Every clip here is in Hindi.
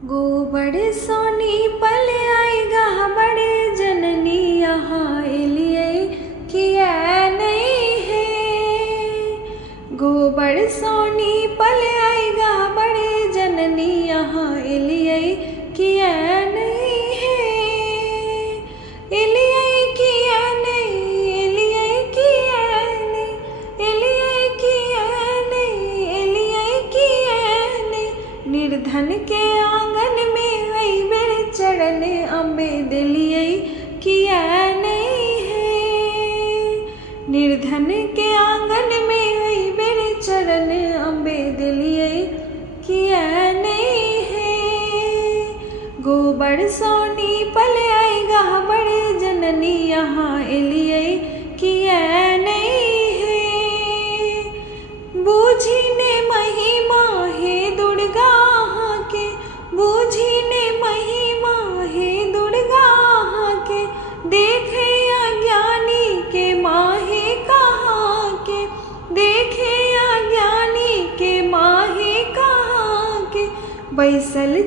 गोबर सोनी पल आएगा बड़े जननी यहाँ एलिए किया नहीं है। गोबर सोनी पल आएगा बड़े जननी यहाँ एलिए किया नहीं है। एलिए किया नहीं, एलिए किया नहीं, एलिए किया नहीं, एलिए किया नहीं। निर्धन के आंगन में आई बेर चरण अम्बे दिलिए किया नहीं है। निर्धन के आंगन में आई बेर चरण अम्बे दिलिए किया नहीं है। गोबर सोनी पल आएगा बड़े जननी यहाँ एलिए किया नहीं है। बूझी ने महिमा है दुर्गा के, बूझी ने महिमा है दुर्गा के। देखे अज्ञानी के माहे कहाँ के, देखे अज्ञानी के माहे कहाँ के। बैसल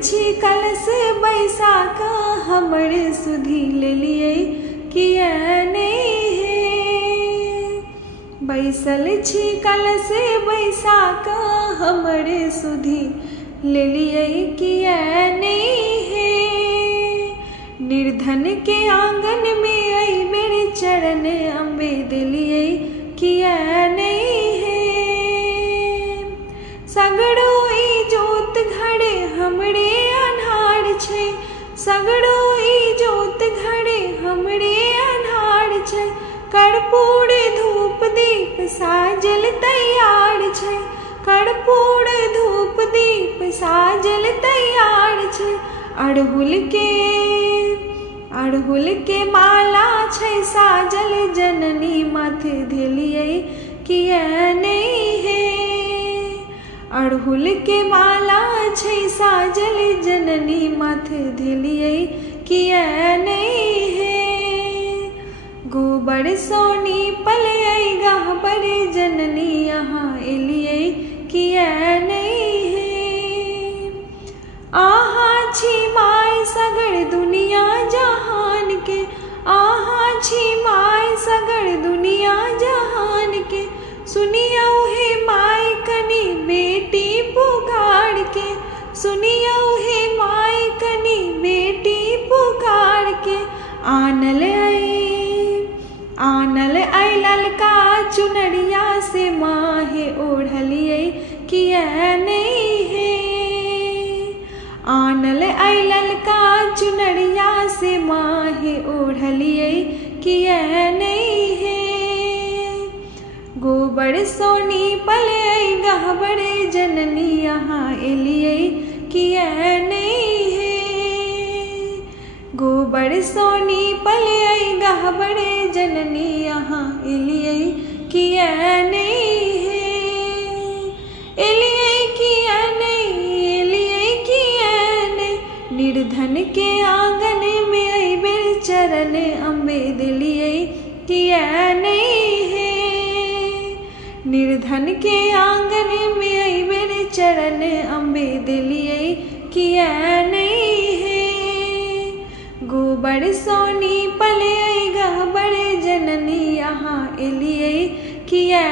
छी कलश बैसाख हमर सुधी ले लिए किया नहीं है। बैसल छी कलश बैसाख हमर सुधी ले लिए किया नहीं है। निर्धन के आंगन में आई मेरे चरण अम्बे दिलिए किया नहीं है। सगड़ो ई जोत घड़े हमरे अन्हार छै, सगड़ो ई जोत घड़े हमरे अन्हार छै। कर्पूर धूप दीप साजल तैयार छै, कर्पूर धूप दीप साजल तैयार छै। अड़हुल के माला छै साजल जननी माथे धेलिए किया नहीं है। अड़हुल के माला छै साजल जननी माथे धेलिए किया नहीं है। गोबर सोनी पल आएगा बड़े जननी यहाँ एलिए किया नहीं है। आहा छी माय सगड़ दुनिया जहान के, आहा छी माय सगड़ दुनिया जहान के। सुनियो हे माय कनी बेटी पुकार के, सुनियो हे माय कनी बेटी पुकार के। आनल आई ललका चुनरिया से माहे ओढ़लिए किया नहीं है। आनल आई ललका चुनरिया से माहे ओढ़लिए किया नहीं है। गोबर सोनी पल आएगा बड़े जननी यहाँ एलिए किया नहीं है। गोबर सोनी पल आएगा बड़े जननी यहाँ एलिए किया नहीं है। एलिए किया नहीं, एलिए किया नहीं। निर्धन के आंगन में आई बेर चरण अम्बे दिलिए किया नहीं है। निर्धन के आंगन में आई बेर चरण अम्बे दिलिए किया नहीं है। गोबर सोनी पल आएगा बड़े जननी यहाँ एलिए किया